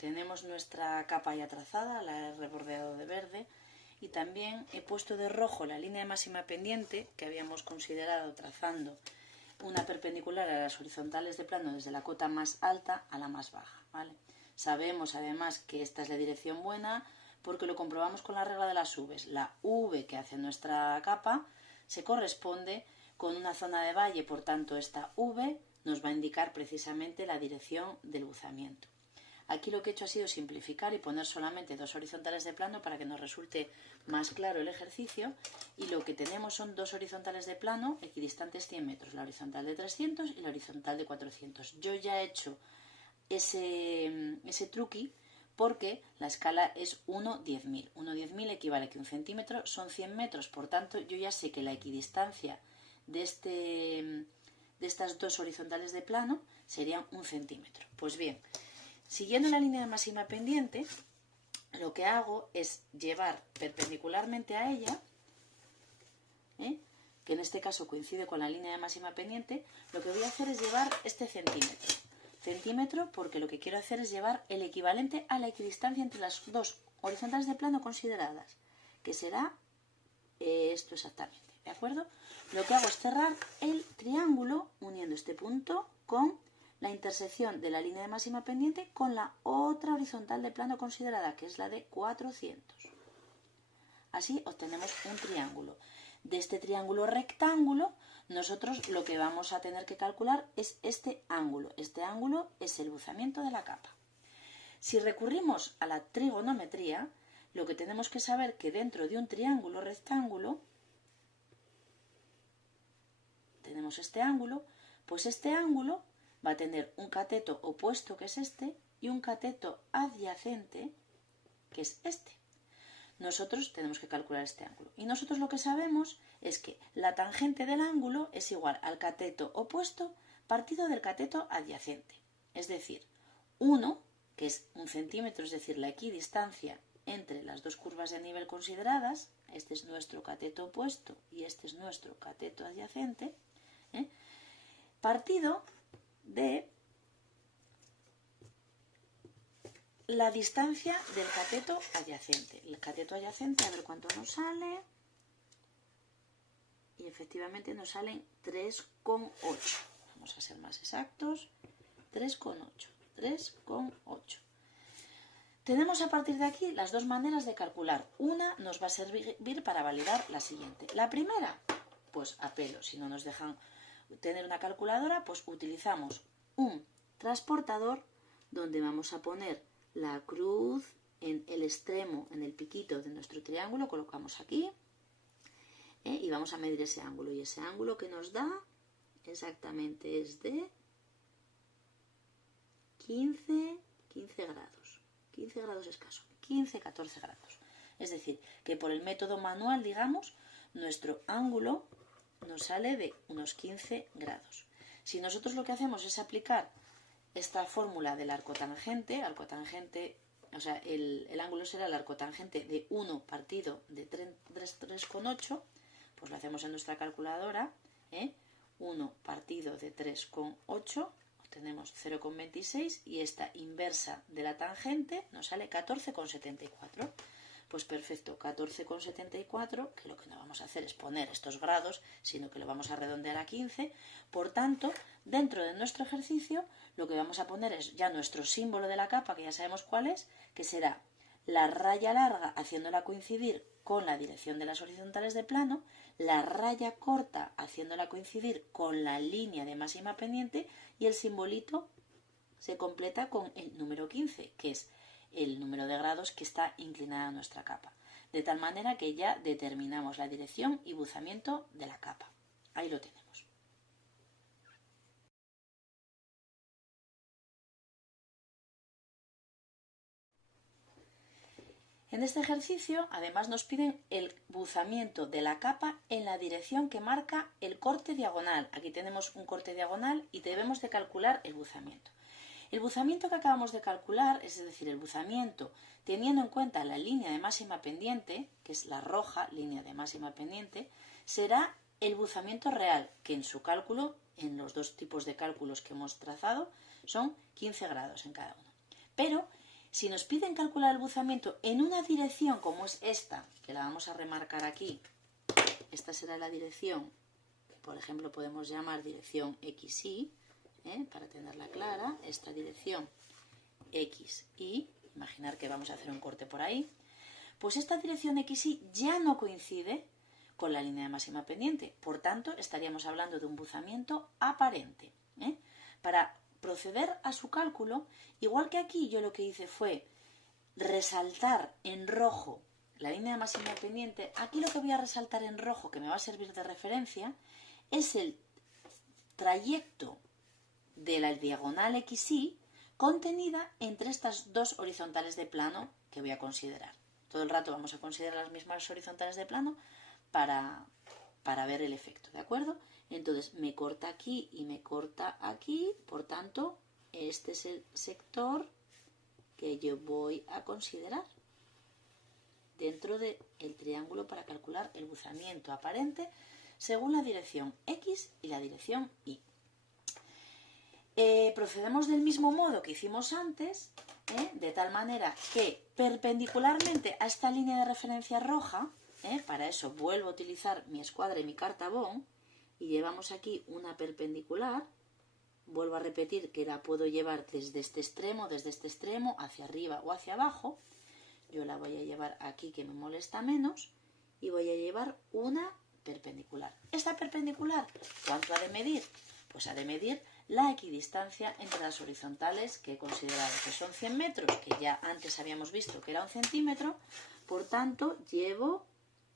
tenemos nuestra capa ya trazada, la he rebordeado de verde, y también he puesto de rojo la línea de máxima pendiente que habíamos considerado trazando una perpendicular a las horizontales de plano desde la cota más alta a la más baja, ¿vale? Sabemos además que esta es la dirección buena porque lo comprobamos con la regla de las V's. La V que hace nuestra capa se corresponde con una zona de valle, por tanto esta V nos va a indicar precisamente la dirección del buzamiento. Aquí lo que he hecho ha sido simplificar y poner solamente dos horizontales de plano para que nos resulte más claro el ejercicio, y lo que tenemos son dos horizontales de plano equidistantes 100 metros, la horizontal de 300 y la horizontal de 400. Yo ya he hecho ese truqui porque la escala es 1/10.000. 1/10.000 equivale a que un centímetro son 100 metros, por tanto yo ya sé que la equidistancia de estas dos horizontales de plano serían 1 centímetro. Pues bien, siguiendo la línea de máxima pendiente, lo que hago es llevar perpendicularmente a ella, que en este caso coincide con la línea de máxima pendiente, lo que voy a hacer es llevar este centímetro. Centímetro porque lo que quiero hacer es llevar el equivalente a la equidistancia entre las dos horizontales de plano consideradas, que será esto exactamente, ¿de acuerdo? Lo que hago es cerrar el triángulo uniendo este punto con la intersección de la línea de máxima pendiente con la otra horizontal de plano considerada, que es la de 400. Así obtenemos un triángulo. De este triángulo rectángulo, nosotros lo que vamos a tener que calcular es este ángulo. Este ángulo es el buzamiento de la capa. Si recurrimos a la trigonometría, lo que tenemos que saber que dentro de un triángulo rectángulo tenemos este ángulo, pues este ángulo va a tener un cateto opuesto, que es este, y un cateto adyacente, que es este. Nosotros tenemos que calcular este ángulo. Y nosotros lo que sabemos es que la tangente del ángulo es igual al cateto opuesto partido del cateto adyacente. Es decir, 1, que es 1 centímetro, es decir, la equidistancia entre las dos curvas de nivel consideradas, este es nuestro cateto opuesto y este es nuestro cateto adyacente, partido de la distancia del cateto adyacente. El cateto adyacente, a ver cuánto nos sale. Y efectivamente nos salen 3,8. Vamos a ser más exactos. 3,8. 3,8. Tenemos a partir de aquí las dos maneras de calcular. Una nos va a servir para validar la siguiente. La primera, pues a pelo. Si no nos dejan tener una calculadora, pues utilizamos un transportador donde vamos a poner la cruz en el extremo, en el piquito de nuestro triángulo, colocamos aquí, y vamos a medir ese ángulo. Y ese ángulo que nos da exactamente es de 15 grados. 15 grados escaso, 15-14 grados. Es decir, que por el método manual, digamos, nuestro ángulo nos sale de unos 15 grados. Si nosotros lo que hacemos es aplicar esta fórmula del arcotangente, o sea, el ángulo será el arcotangente de 1 partido de 3,8, pues lo hacemos en nuestra calculadora, 1 partido de 3,8, obtenemos 0,26 y esta inversa de la tangente nos sale 14,74. Pues perfecto, 14,74, que lo que no vamos a hacer es poner estos grados, sino que lo vamos a redondear a 15. Por tanto, dentro de nuestro ejercicio, lo que vamos a poner es ya nuestro símbolo de la capa, que ya sabemos cuál es, que será la raya larga haciéndola coincidir con la dirección de las horizontales de plano, la raya corta haciéndola coincidir con la línea de máxima pendiente, y el simbolito se completa con el número 15, que es el número de grados que está inclinada nuestra capa. De tal manera que ya determinamos la dirección y buzamiento de la capa. Ahí lo tenemos. En este ejercicio, además, nos piden el buzamiento de la capa en la dirección que marca el corte diagonal. Aquí tenemos un corte diagonal y debemos de calcular el buzamiento. El buzamiento que acabamos de calcular, es decir, el buzamiento teniendo en cuenta la línea de máxima pendiente, que es la roja, línea de máxima pendiente, será el buzamiento real, que en su cálculo, en los dos tipos de cálculos que hemos trazado, son 15 grados en cada uno. Pero Si nos piden calcular el buzamiento en una dirección como es esta, que la vamos a remarcar aquí, esta será la dirección, que por ejemplo podemos llamar dirección XY, para tenerla clara, esta dirección XY, imaginar que vamos a hacer un corte por ahí, pues esta dirección XY ya no coincide con la línea de máxima pendiente, por tanto estaríamos hablando de un buzamiento aparente. Para proceder a su cálculo, igual que aquí yo lo que hice fue resaltar en rojo la línea de máxima pendiente, aquí lo que voy a resaltar en rojo, que me va a servir de referencia, es el trayecto de la diagonal XY contenida entre estas dos horizontales de plano que voy a considerar. Todo el rato vamos a considerar las mismas horizontales de plano para ver el efecto, ¿de acuerdo? Entonces me corta aquí y me corta aquí, por tanto, este es el sector que yo voy a considerar dentro del triángulo para calcular el buzamiento aparente según la dirección X y la dirección Y. Procedemos del mismo modo que hicimos antes, de tal manera que perpendicularmente a esta línea de referencia roja, para eso vuelvo a utilizar mi escuadra y mi cartabón, y llevamos aquí una perpendicular. Vuelvo a repetir que la puedo llevar desde este extremo, hacia arriba o hacia abajo. Yo la voy a llevar aquí, que me molesta menos, y voy a llevar una perpendicular. ¿Esta perpendicular cuánto ha de medir? Pues ha de medir la equidistancia entre las horizontales que he considerado, que son 100 metros, que ya antes habíamos visto que era 1 centímetro. Por tanto, llevo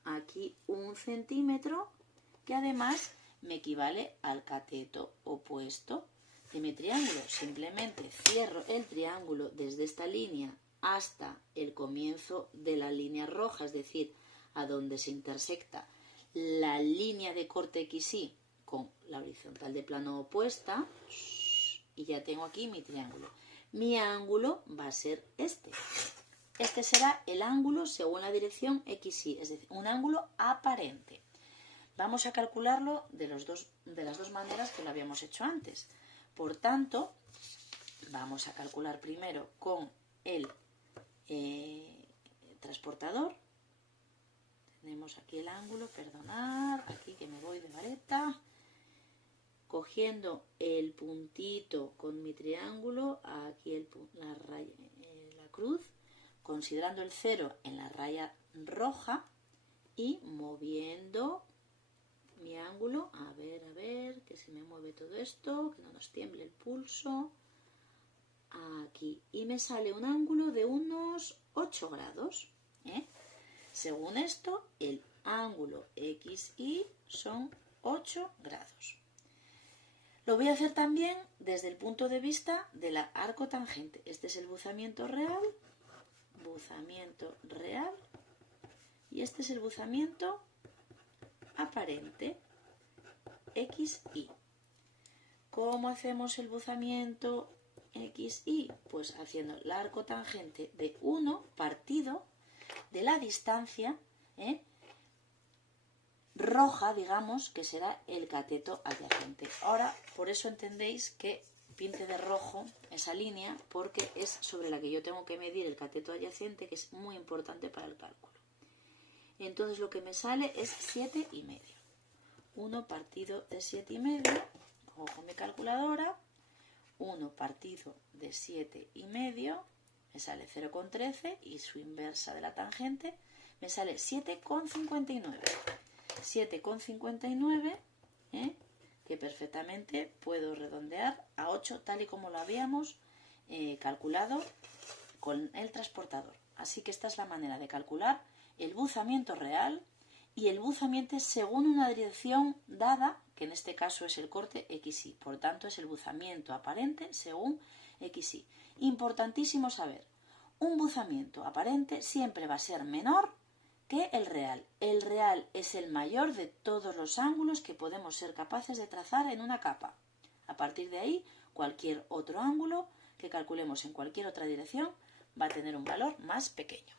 aquí 1 centímetro, que además me equivale al cateto opuesto de mi triángulo. Simplemente cierro el triángulo desde esta línea hasta el comienzo de la línea roja, es decir, a donde se intersecta la línea de corte XY con la horizontal de plano opuesta, y ya tengo aquí mi triángulo. Mi ángulo va a ser este. Este será el ángulo según la dirección XY, es decir, un ángulo aparente. Vamos a calcularlo de las dos maneras que lo habíamos hecho antes. Por tanto, vamos a calcular primero con el transportador. Tenemos aquí el ángulo, perdonad, aquí que me voy de vareta. Cogiendo el puntito con mi triángulo, aquí la cruz, considerando el 0 en la raya roja y moviendo mi ángulo, a ver, que se me mueve todo esto, que no nos tiemble el pulso, aquí, y me sale un ángulo de unos 8 grados, Según esto, el ángulo XY son 8 grados. Lo voy a hacer también desde el punto de vista de la arcotangente. Este es el buzamiento real, y este es el buzamiento aparente, XY. ¿Cómo hacemos el buzamiento XY? Pues haciendo la arcotangente de 1 partido de la distancia roja, digamos, que será el cateto adyacente. Ahora, por eso entendéis que pinte de rojo esa línea, porque es sobre la que yo tengo que medir el cateto adyacente, que es muy importante para el cálculo. Entonces lo que me sale es 7,5. 1 partido de 7,5, cojo mi calculadora, 1 partido de 7,5, me sale 0,13 y su inversa de la tangente me sale 7,59. 7,59, que perfectamente puedo redondear a 8 tal y como lo habíamos calculado con el transportador. Así que esta es la manera de calcular el buzamiento real y el buzamiento según una dirección dada, que en este caso es el corte XY. Por tanto, es el buzamiento aparente según XY. Importantísimo saber, un buzamiento aparente siempre va a ser menor que el real. El real es el mayor de todos los ángulos que podemos ser capaces de trazar en una capa. A partir de ahí, cualquier otro ángulo que calculemos en cualquier otra dirección va a tener un valor más pequeño.